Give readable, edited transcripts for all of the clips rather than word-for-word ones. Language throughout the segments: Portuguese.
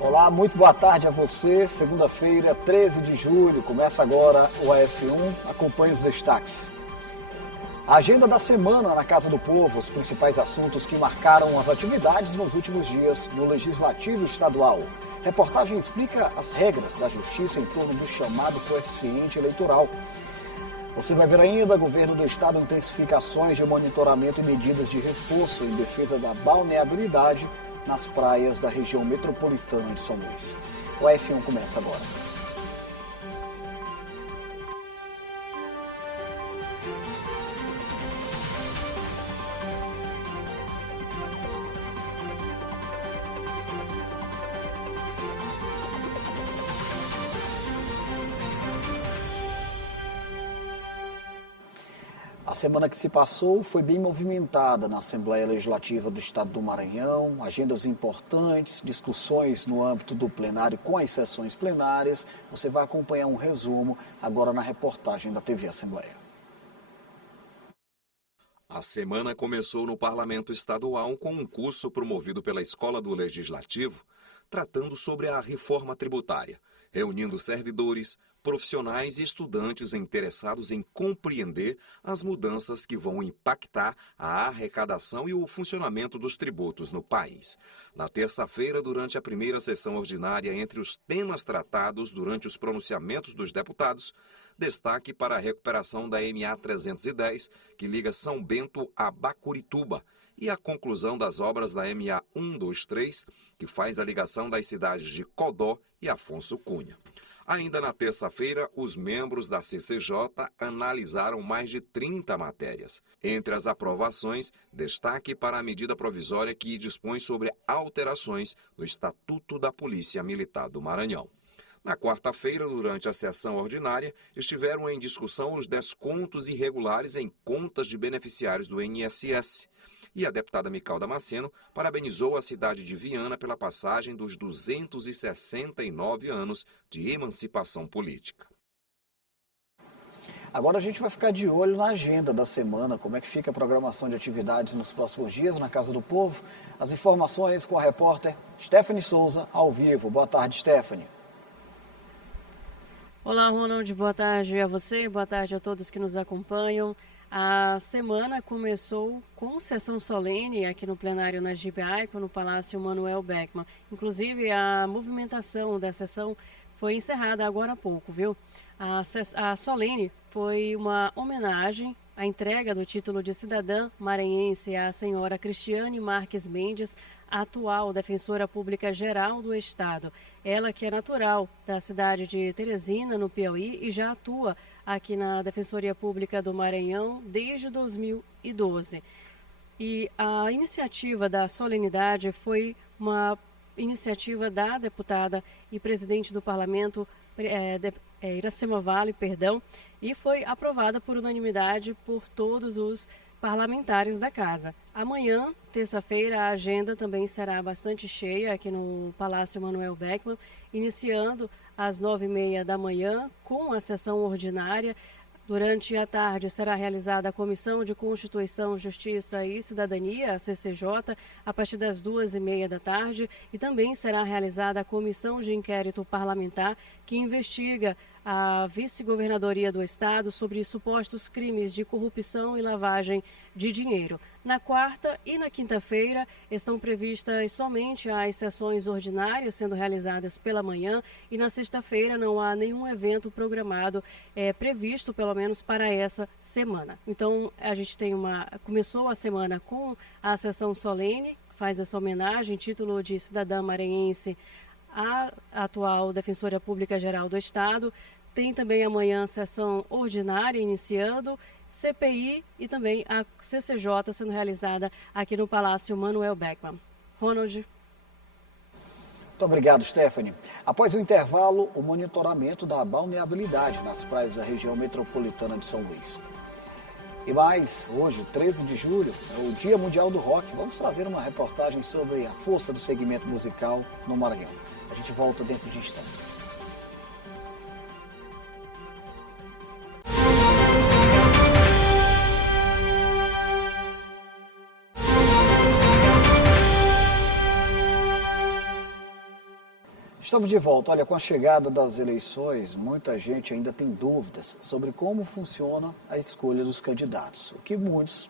Olá, muito boa tarde a você. Segunda-feira, 13 de julho, começa agora o AF1. Acompanhe os destaques. A agenda da semana na Casa do Povo, os principais assuntos que marcaram as atividades nos últimos dias no Legislativo Estadual. Reportagem explica as regras da Justiça em torno do chamado coeficiente eleitoral. Você vai ver ainda, governo do Estado intensifica ações de monitoramento e medidas de reforço em defesa da balneabilidade nas praias da região metropolitana de São Luís. O AF1 começa agora. A semana que se passou foi bem movimentada na Assembleia Legislativa do Estado do Maranhão, agendas importantes, discussões no âmbito do plenário com as sessões plenárias. Você vai acompanhar um resumo agora na reportagem da TV Assembleia. A semana começou no Parlamento Estadual com um curso promovido pela Escola do Legislativo, tratando sobre a reforma tributária, reunindo servidores, profissionais e estudantes interessados em compreender as mudanças que vão impactar a arrecadação e o funcionamento dos tributos no país. Na terça-feira, durante a primeira sessão ordinária, entre os temas tratados durante os pronunciamentos dos deputados, destaque para a recuperação da MA 310, que liga São Bento a Bacurituba, e a conclusão das obras da MA 123, que faz a ligação das cidades de Codó e Afonso Cunha. Ainda na terça-feira, os membros da CCJ analisaram mais de 30 matérias. Entre as aprovações, destaque para a medida provisória que dispõe sobre alterações no Estatuto da Polícia Militar do Maranhão. Na quarta-feira, durante a sessão ordinária, estiveram em discussão os descontos irregulares em contas de beneficiários do INSS. E a deputada Mical Damasceno parabenizou a cidade de Viana pela passagem dos 269 anos de emancipação política. Agora a gente vai ficar de olho na agenda da semana, como é que fica a programação de atividades nos próximos dias na Casa do Povo. As informações com a repórter Stephanie Souza, ao vivo. Boa tarde, Stephanie. Olá, Ronald. Boa tarde a você, boa tarde a todos que nos acompanham. A semana começou com sessão solene aqui no plenário Najib Aico, no Palácio Manuel Beckmann. Inclusive, a movimentação da sessão foi encerrada agora há pouco, viu? A solene foi uma homenagem à entrega do título de cidadã maranhense à senhora Cristiane Marques Mendes, atual defensora pública geral do Estado. Ela que é natural da cidade de Teresina, no Piauí, e já atua aqui na Defensoria Pública do Maranhão desde 2012. E a iniciativa da solenidade foi uma iniciativa da deputada e presidente do Parlamento, Iracema Vale, e foi aprovada por unanimidade por todos os parlamentares da casa. Amanhã, terça-feira, a agenda também será bastante cheia aqui no Palácio Manuel Beckmann, iniciando às 9h30 da manhã com a sessão ordinária. Durante a tarde será realizada a Comissão de Constituição, Justiça e Cidadania, a CCJ, a partir das 2h30 da tarde, e também será realizada a Comissão de Inquérito Parlamentar, que investiga a vice-governadoria do Estado sobre supostos crimes de corrupção e lavagem de dinheiro. Na quarta e na quinta-feira estão previstas somente as sessões ordinárias sendo realizadas pela manhã, e na sexta-feira não há nenhum evento programado previsto, pelo menos para essa semana. Então a gente começou a semana com a sessão solene, faz essa homenagem, título de cidadã maranhense à atual Defensora Pública Geral do Estado. Tem também amanhã sessão ordinária iniciando, CPI e também a CCJ sendo realizada aqui no Palácio Manuel Beckmann. Ronald. Muito obrigado, Stephanie. Após o intervalo, o monitoramento da balneabilidade nas praias da região metropolitana de São Luís. E mais, hoje, 13 de julho, é o Dia Mundial do Rock. Vamos trazer uma reportagem sobre a força do segmento musical no Maranhão. A gente volta dentro de instantes. Estamos de volta. Olha, com a chegada das eleições, muita gente ainda tem dúvidas sobre como funciona a escolha dos candidatos. O que muitos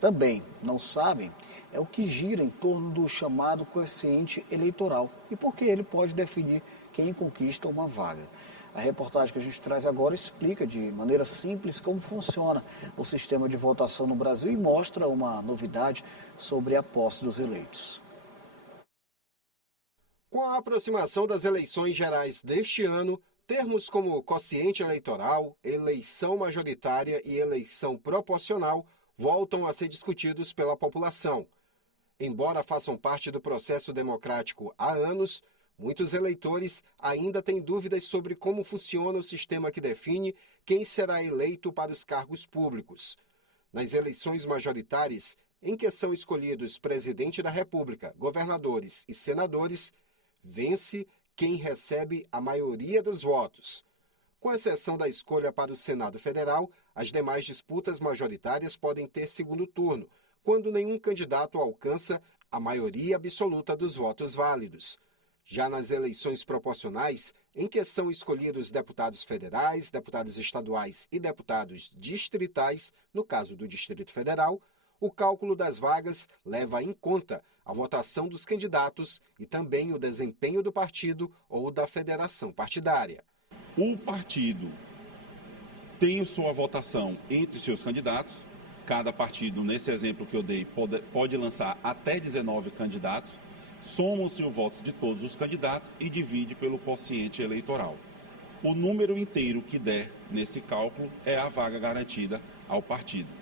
também não sabem é o que gira em torno do chamado quociente eleitoral e por que ele pode definir quem conquista uma vaga. A reportagem que a gente traz agora explica de maneira simples como funciona o sistema de votação no Brasil e mostra uma novidade sobre a posse dos eleitos. Com a aproximação das eleições gerais deste ano, termos como quociente eleitoral, eleição majoritária e eleição proporcional voltam a ser discutidos pela população. Embora façam parte do processo democrático há anos, muitos eleitores ainda têm dúvidas sobre como funciona o sistema que define quem será eleito para os cargos públicos. Nas eleições majoritárias, em que são escolhidos presidente da República, governadores e senadores, vence quem recebe a maioria dos votos. Com exceção da escolha para o Senado Federal, as demais disputas majoritárias podem ter segundo turno, quando nenhum candidato alcança a maioria absoluta dos votos válidos. Já nas eleições proporcionais, em que são escolhidos deputados federais, deputados estaduais e deputados distritais, no caso do Distrito Federal, o cálculo das vagas leva em conta a votação dos candidatos e também o desempenho do partido ou da federação partidária. O partido tem sua votação entre seus candidatos. Cada partido, nesse exemplo que eu dei, pode lançar até 19 candidatos. Somam-se os votos de todos os candidatos e divide pelo quociente eleitoral. O número inteiro que der nesse cálculo é a vaga garantida ao partido.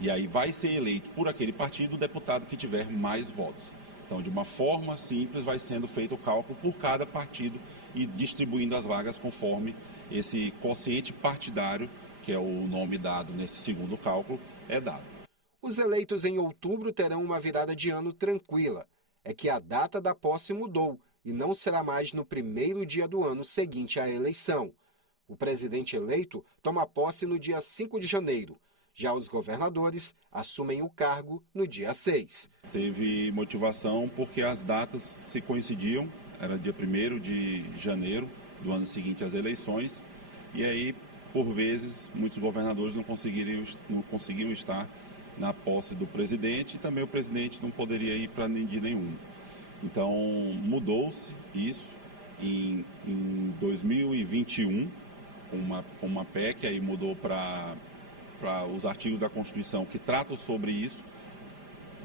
E aí vai ser eleito por aquele partido o deputado que tiver mais votos. Então, de uma forma simples, vai sendo feito o cálculo por cada partido e distribuindo as vagas conforme esse quociente partidário, que é o nome dado nesse segundo cálculo, é dado. Os eleitos em outubro terão uma virada de ano tranquila. É que a data da posse mudou e não será mais no primeiro dia do ano seguinte à eleição. O presidente eleito toma posse no dia 5 de janeiro. Já os governadores assumem o cargo no dia 6. Teve motivação porque as datas se coincidiam, era dia 1º de janeiro do ano seguinte às eleições, e aí, por vezes, muitos governadores não conseguiam estar na posse do presidente e também o presidente não poderia ir para de nenhum. Então, mudou-se isso em 2021, com uma PEC, aí mudou para os artigos da Constituição que tratam sobre isso.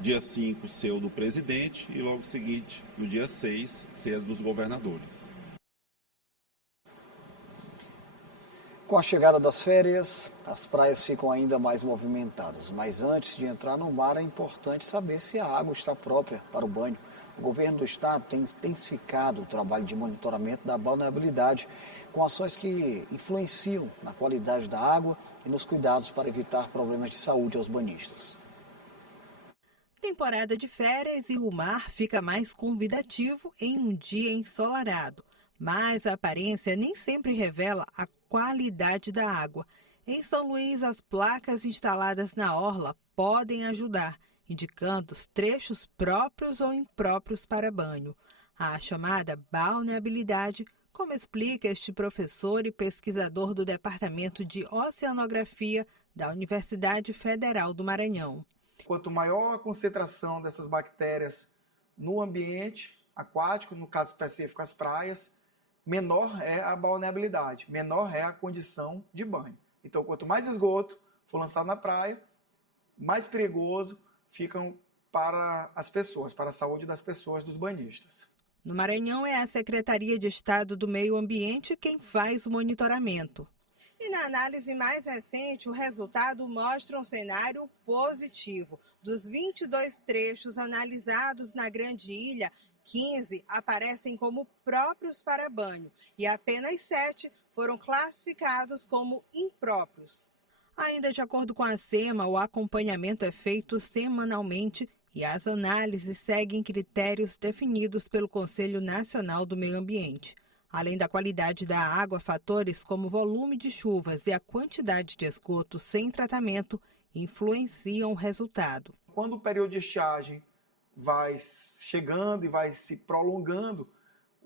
Dia 5 ser o do presidente e logo seguinte, no dia 6, ser dos governadores. Com a chegada das férias, as praias ficam ainda mais movimentadas. Mas antes de entrar no mar, é importante saber se a água está própria para o banho. O governo do estado tem intensificado o trabalho de monitoramento da balneabilidade, com ações que influenciam na qualidade da água e nos cuidados para evitar problemas de saúde aos banhistas. Temporada de férias e o mar fica mais convidativo em um dia ensolarado, mas a aparência nem sempre revela a qualidade da água. Em São Luís, as placas instaladas na orla podem ajudar, indicando os trechos próprios ou impróprios para banho. A chamada balneabilidade, como explica este professor e pesquisador do Departamento de Oceanografia da Universidade Federal do Maranhão. Quanto maior a concentração dessas bactérias no ambiente aquático, no caso específico as praias, menor é a balneabilidade, menor é a condição de banho. Então, quanto mais esgoto for lançado na praia, mais perigoso ficam para as pessoas, para a saúde das pessoas, dos banhistas. No Maranhão, é a Secretaria de Estado do Meio Ambiente quem faz o monitoramento. E na análise mais recente, o resultado mostra um cenário positivo. Dos 22 trechos analisados na Grande Ilha, 15 aparecem como próprios para banho e apenas 7 foram classificados como impróprios. Ainda de acordo com a SEMA, o acompanhamento é feito semanalmente e as análises seguem critérios definidos pelo Conselho Nacional do Meio Ambiente. Além da qualidade da água, fatores como volume de chuvas e a quantidade de esgoto sem tratamento influenciam o resultado. Quando o período de estiagem vai chegando e vai se prolongando,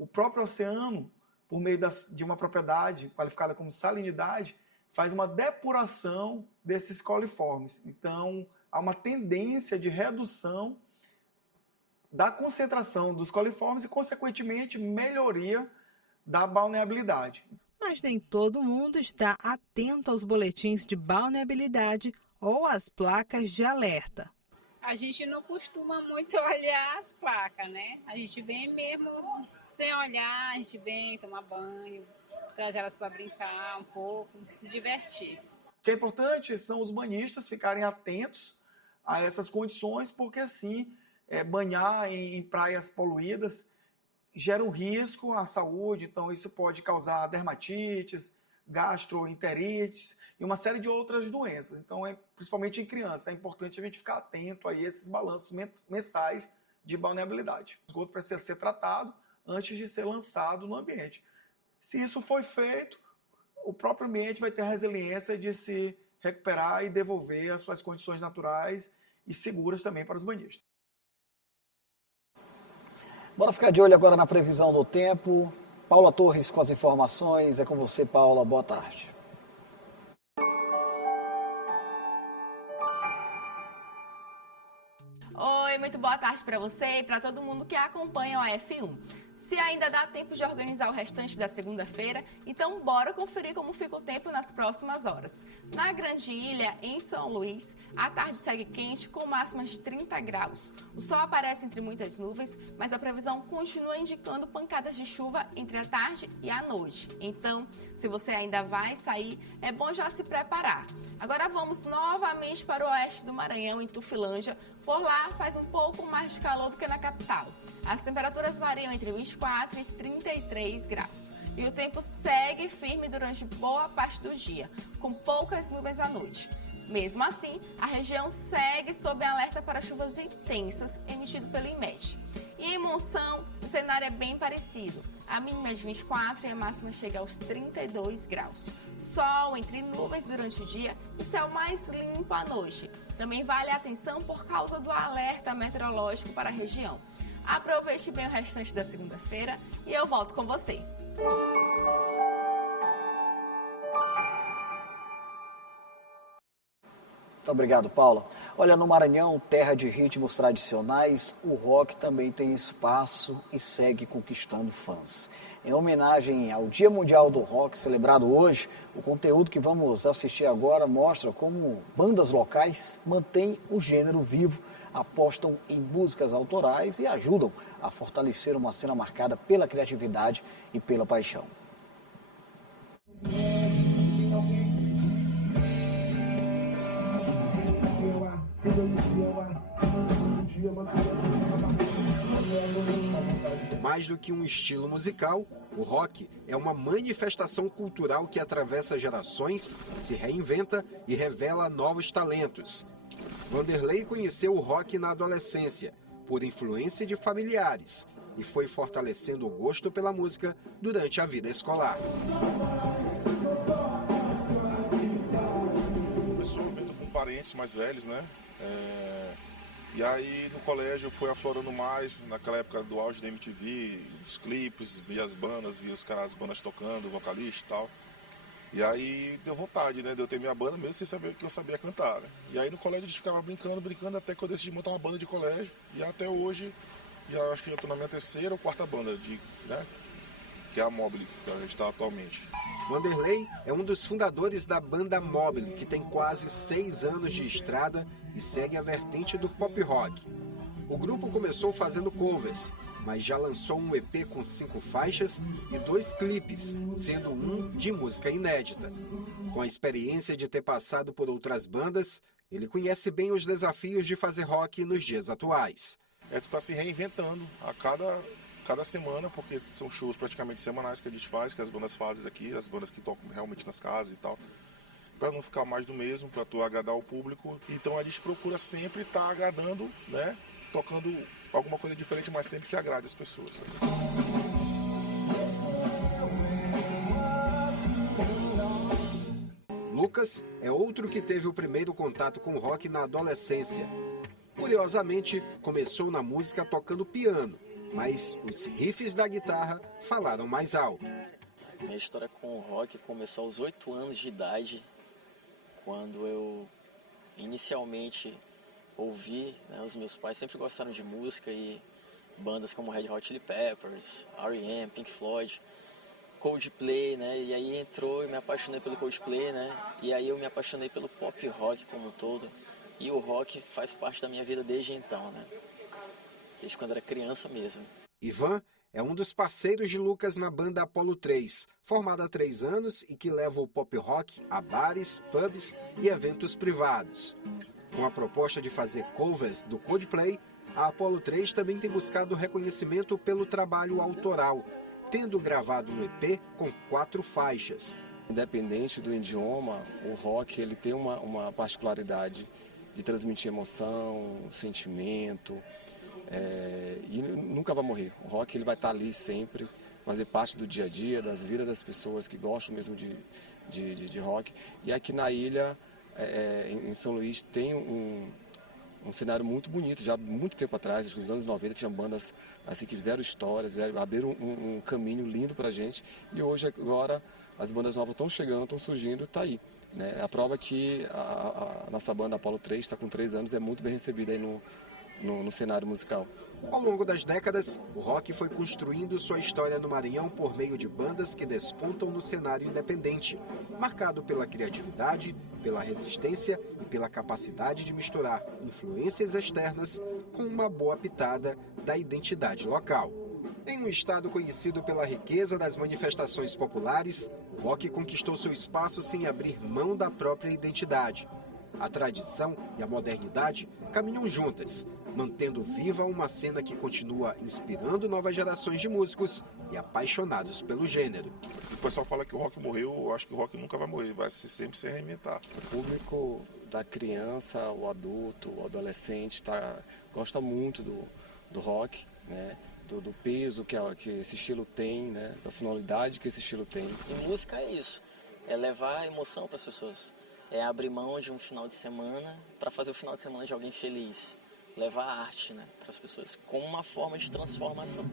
O próprio oceano, por meio de uma propriedade qualificada como salinidade, faz uma depuração desses coliformes. Então, há uma tendência de redução da concentração dos coliformes e, consequentemente, melhoria da balneabilidade. Mas nem todo mundo está atento aos boletins de balneabilidade ou às placas de alerta. A gente não costuma muito olhar as placas, né? A gente vem mesmo sem olhar, a gente vem tomar banho, traz elas para brincar um pouco, se divertir. O que é importante são os banhistas ficarem atentos a essas condições, porque assim, banhar em praias poluídas gera um risco à saúde, então isso pode causar dermatites, gastroenterites e uma série de outras doenças. Então, principalmente em crianças, é importante a gente ficar atento a esses balanços mensais de balneabilidade. O esgoto precisa ser tratado antes de ser lançado no ambiente. Se isso foi feito, o próprio ambiente vai ter a resiliência de se recuperar e devolver as suas condições naturais e seguras também para os banhistas. Bora ficar de olho agora na previsão do tempo. Paula Torres com as informações. É com você, Paula. Boa tarde. Oi, muito boa tarde para você e para todo mundo que acompanha o F1. Se ainda dá tempo de organizar o restante da segunda-feira, então bora conferir como fica o tempo nas próximas horas. Na Grande Ilha, em São Luís, a tarde segue quente com máximas de 30 graus. O sol aparece entre muitas nuvens, mas a previsão continua indicando pancadas de chuva entre a tarde e a noite. Então, se você ainda vai sair, é bom já se preparar. Agora vamos novamente para o oeste do Maranhão, em Tufilândia. Por lá faz um pouco mais de calor do que na capital. As temperaturas variam entre 24 e 33 graus. E o tempo segue firme durante boa parte do dia, com poucas nuvens à noite. Mesmo assim, a região segue sob alerta para chuvas intensas emitido pelo IMET. E em Monção, o cenário é bem parecido. A mínima é de 24 e a máxima chega aos 32 graus. Sol entre nuvens durante o dia e céu mais limpo à noite. Também vale a atenção por causa do alerta meteorológico para a região. Aproveite bem o restante da segunda-feira e eu volto com você. Muito obrigado, Paula. Olha, no Maranhão, terra de ritmos tradicionais, o rock também tem espaço e segue conquistando fãs. Em homenagem ao Dia Mundial do Rock, celebrado hoje, o conteúdo que vamos assistir agora mostra como bandas locais mantêm o gênero vivo, apostam em músicas autorais e ajudam a fortalecer uma cena marcada pela criatividade e pela paixão. Mais do que um estilo musical, o rock é uma manifestação cultural que atravessa gerações, se reinventa e revela novos talentos. Vanderlei conheceu o rock na adolescência, por influência de familiares, e foi fortalecendo o gosto pela música durante a vida escolar. Começou ouvindo com parentes mais velhos, né? E aí no colégio foi aflorando mais, naquela época do auge da MTV, os clipes, via as bandas, via as bandas tocando, vocalista e tal. E aí deu vontade, né, de eu ter minha banda mesmo sem saber que eu sabia cantar, né? E aí no colégio a gente ficava brincando, até que eu decidi montar uma banda de colégio. E até hoje, acho que já estou na minha terceira ou quarta banda, né, que é a Mobile, que a gente está atualmente. Vanderlei é um dos fundadores da banda Mobile, que tem quase 6 anos de estrada e segue a vertente do pop rock. O grupo começou fazendo covers, mas já lançou um EP com 5 faixas e 2 clipes, sendo um de música inédita. Com a experiência de ter passado por outras bandas, ele conhece bem os desafios de fazer rock nos dias atuais. Tu tá se reinventando a cada semana, porque são shows praticamente semanais que a gente faz, que as bandas fazem aqui, as bandas que tocam realmente nas casas e tal, para não ficar mais do mesmo, para tu agradar o público. Então a gente procura sempre estar agradando, né, tocando alguma coisa diferente, mas sempre que agrade as pessoas. Lucas é outro que teve o primeiro contato com rock na adolescência. Curiosamente, começou na música tocando piano mas os riffs da guitarra falaram mais alto. Minha história com o rock começou aos 8 anos de idade, quando eu inicialmente ouvi, né, os meus pais sempre gostaram de música e bandas como Red Hot Chili Peppers, R.E.M., Pink Floyd, Coldplay, né, e aí entrou e me apaixonei pelo Coldplay, né, e aí eu me apaixonei pelo pop rock como um todo, e o rock faz parte da minha vida desde então, né, desde quando era criança mesmo. Ivan é um dos parceiros de Lucas na banda Apollo 3, formada há 3 anos e que leva o pop rock a bares, pubs e eventos privados. Com a proposta de fazer covers do Coldplay, a Apollo 3 também tem buscado reconhecimento pelo trabalho autoral, tendo gravado um EP com 4 faixas. Independente do idioma, o rock ele tem uma particularidade de transmitir emoção, sentimento, e nunca vai morrer. O rock ele vai estar ali sempre, fazer parte do dia a dia, das vidas das pessoas que gostam mesmo de rock. E aqui na ilha, em São Luís, tem um cenário muito bonito. Já há muito tempo atrás, acho que nos anos 90, tinha bandas assim, que fizeram histórias, abriram um caminho lindo para a gente. E hoje, agora, as bandas novas estão chegando, estão surgindo, está aí. Né? A prova que a nossa banda Apollo 3 está com 3 anos, é muito bem recebida aí no cenário musical. Ao longo das décadas, o rock foi construindo sua história no Maranhão por meio de bandas que despontam no cenário independente, marcado pela criatividade, pela resistência e pela capacidade de misturar influências externas com uma boa pitada da identidade local. Em um estado conhecido pela riqueza das manifestações populares, o rock conquistou seu espaço sem abrir mão da própria identidade. A tradição e a modernidade caminham juntas, mantendo viva uma cena que continua inspirando novas gerações de músicos e apaixonados pelo gênero. O pessoal fala que o rock morreu, eu acho que o rock nunca vai morrer, vai sempre se reinventar. O público da criança, o adulto, o adolescente gosta muito do rock, né? Do peso que esse estilo tem, né? Da sonoridade que esse estilo tem. E música é isso, é levar emoção para as pessoas, é abrir mão de um final de semana para fazer o final de semana de alguém feliz. Levar a arte, né, para as pessoas, como uma forma de transformação.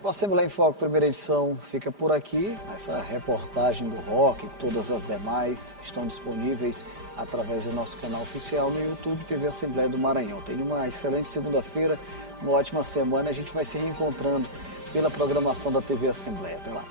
O Assembleia em Foco, primeira edição, fica por aqui. Essa reportagem do rock e todas as demais estão disponíveis através do nosso canal oficial no YouTube TV Assembleia do Maranhão. Tenha uma excelente segunda-feira, uma ótima semana. A gente vai se reencontrando pela programação da TV Assembleia. Até lá.